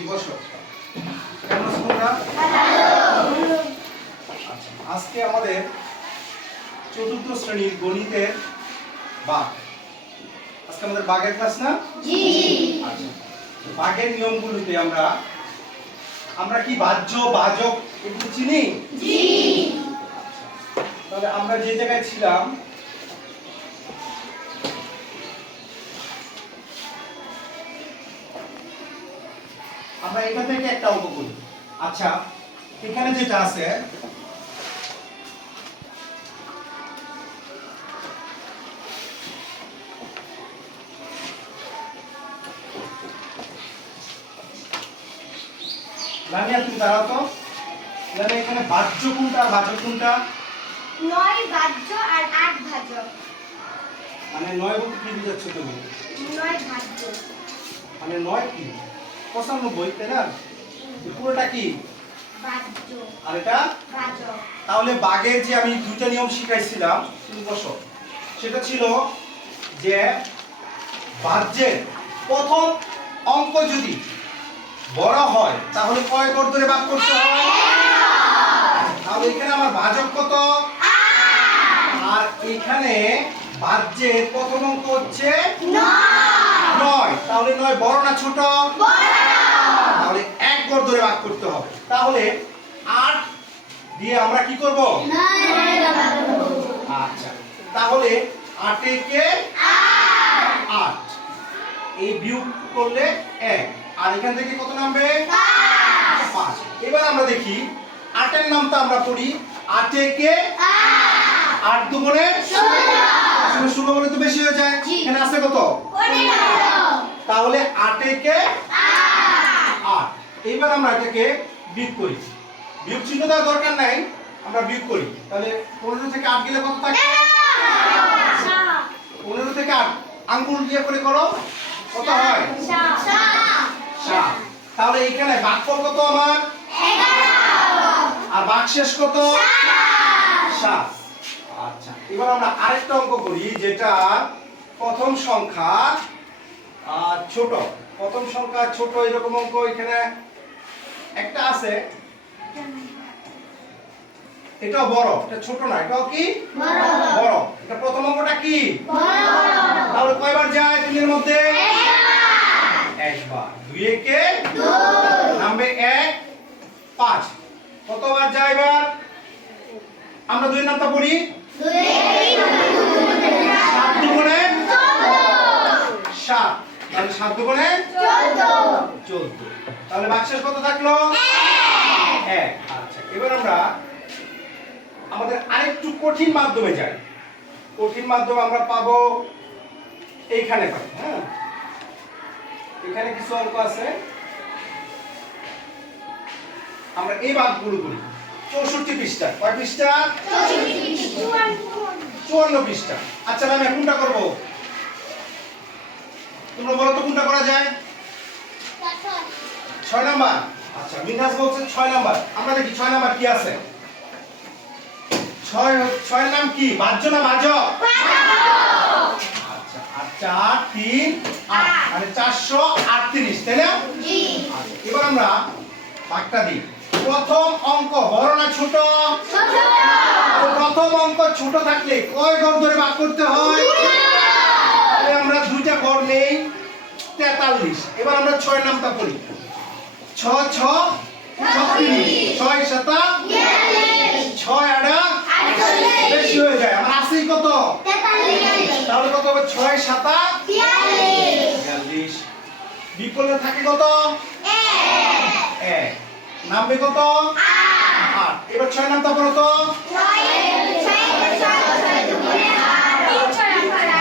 দিবস। কেমন আছো তোমরা? আচ্ছা, আজকে আমাদের চতুর্থ শ্রেণীর গণিতের বাগ। আজকে আমাদের বাগের ক্লাস না? জি। আচ্ছা, বাগের নিয়মগুলোতে আমরা কি বাহ্য বাজক এগুলো চিনি? জি। তাহলে আমরা যে জায়গায় ছিলাম আমরা এখান থেকে একটা অঙ্ক করি। আচ্ছা, এখানে যেটা আছে লামিয়া, তুমি দাঁড়াও তো। লামিয়া, এখানে বাহ্য কোনটা বাজক কোনটা? 9 বাহ্য আর 8 ভাজক। মানে 9 বলতে কি বুঝাচ্ছ তুমি? 9 ভাজ্য। মানে 9 কি 95, তাই না? পুরোটা কি বাহ্য আর এটা ভাজক। তাহলে বাগের যে আমি দুইটা নিয়ম শিখাইছিলাম, তুমি বসো, সেটা ছিল যে বাহ্যের প্রথম অঙ্ক যদি বড় হয় তাহলে কয় ঘর ধরে ভাগ করতে হয়? তাহলে এখানে আমার ভাজক কত? আর এখানে বাহ্যের প্রথম অঙ্ক হচ্ছে 9। তাহলে 9 বড় না ছোট? তাহলে এক ঘর ধরে ভাগ করতে হবে। তাহলে 8 দিয়ে আমরা কি করব? আচ্ছা, তাহলে 8 একে 8, এই বিয়োগ করলে 1, আর এখান থেকে কত নামবে? 5। এবার আমরা দেখি 8 এর নামটা আমরা পড়ি 8 একে 8 দুগুণে 16। আসলে 16 বলে তো বেশি হয়ে যায়। এখানে আছে কত? 15। তাহলে 8 একে 8। এইবার আমরা এটাকে বিয়োগ করি। বিয়োগ চিহ্ন দেওয়ার দরকার নাই, আমরা বিয়োগ করি। তাহলে 15 থেকে 8 গেলে কত থাকে? 15 থেকে 8 আঙ্গুল দিয়ে করে করো, কত হয়? 7। তাহলে এখানে ভাগফল কত আমার? 11। আর ভাগশেষ কত? 7। আচ্ছা, এবার আমরা আরেকটা অঙ্ক করি যেটা প্রথম সংখ্যা ছোট। প্রথম সংখ্যা ছোট এরকম অঙ্ক এখানে একটা আছে। এটা বড়, এটা ছোট না, এটাও কি বড়। এটা প্রথম অঙ্কটা কি? তাহলে কয়বার যায় 3 এর মধ্যে? একবার। 2 একে 2 নামবে 1, 5। কতবার যায় এবার? আমরা 2 এর নামটা পড়ি 7 দুগুণে 7। তাহলে 7 দুগুণে 14। তাহলে ভাগশেষ কত থাকলো? 1। আচ্ছা, এবার আমরা আমাদের আরেকটু কঠিন মাধ্যমে যাই। কঠিন মাধ্যমে আমরা পাবো এইখানে পাই। হ্যাঁ, এখানে কিছু অঙ্ক আছে, আমরা এই ভাগগুলো করি। 64 পৃষ্ঠা। কয় পৃষ্ঠা? 54 পৃষ্ঠা। আচ্ছা, আমি কোনটা করব? তোমরা বলো তো কোনটা করা যায়? 6 নাম্বার। আচ্ছা, মিনহাজ বলছে 6 নাম্বার। আমরা দেখি 6 নাম্বার কি আছে। 6 এর নাম কি? বাহ্য না ভাজক? আচ্ছা, 8 4 3 8 মানে 438, তাই না? আচ্ছা, এবার আমরা ভাগটা দিই। প্রথম অঙ্ক বড় না ছোট? প্রথম অঙ্ক ছোট থাকলে কয় ঘর ধরে ভাগ করতে হয়? তাহলে আমরা দুইটা ঘর নেই, 43। এবার আমরা 6 এর নামটা পড়ি। 6 6 36, 6 7 6 8 বেশি হয়ে যায়। আমার আছেই কত? 43। তাহলে কত হবে? 6 7 42। বিকল্পে থাকে কত? 1। নামবে কত? 8। এবার 6 নামটা পড়ো তো।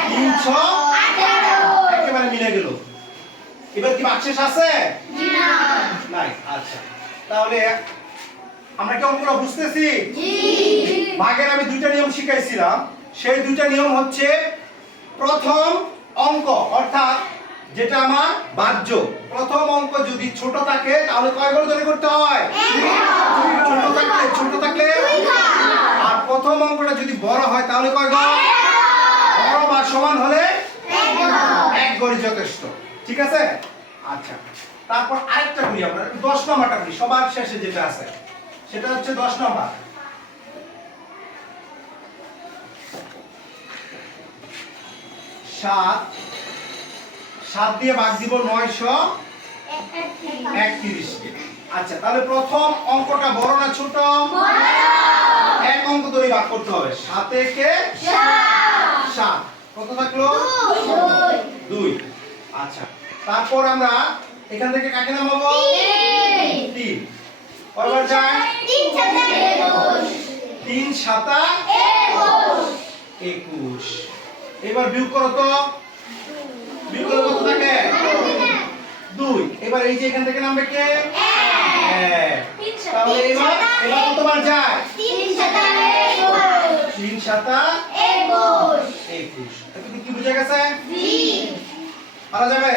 3 6 একেবারে মিলে গেল। এবার কি ভাগশেষ আছে? নাই। আচ্ছা, তাহলে আমরা কি অঙ্কটা বুঝতেছি? ভাগের আমি দুইটা নিয়ম শিখাইছিলাম। সেই দুইটা নিয়ম হচ্ছে প্রথম অঙ্ক অর্থাৎ যেটা আমার বাহ্য, প্রথম অঙ্ক যদি ছোট থাকে তাহলে কয় ঘর ধরে করতে হয়? ছোট থাকলে আর প্রথম অঙ্কটা যদি বড় হয় তাহলে কয় ঘর? বড় বা সমান হলে এক ঘরই যথেষ্ট। ঠিক আছে? আচ্ছা, তারপর আরেকটা করি আমরা 10 নম্বরটা করি, সবার শেষে যেটা আছে সেটা হচ্ছে 10 নম্বর। 7 দিয়ে ভাগ দিব 931 কে। আচ্ছা, তাহলে প্রথম অঙ্কটা বড় না ছোট? এক অঙ্ক ধরে ভাগ করতে হবে। 7 কে 7, কত থাকলো? 2। আচ্ছা, তারপর আমরা এখান থেকে কাকে নামাবো? 3। কয়বার যায়? 3 7 21। এবার বিয়োগ করো তো। বিয়োগ করলে কত থাকে? 2। এবার এই যে এখান থেকে নামবে কে? 1। তাহলে এবার কতবার যায়? 3 7 21। এটা কি বুঝে গেছে? পারা যাবে?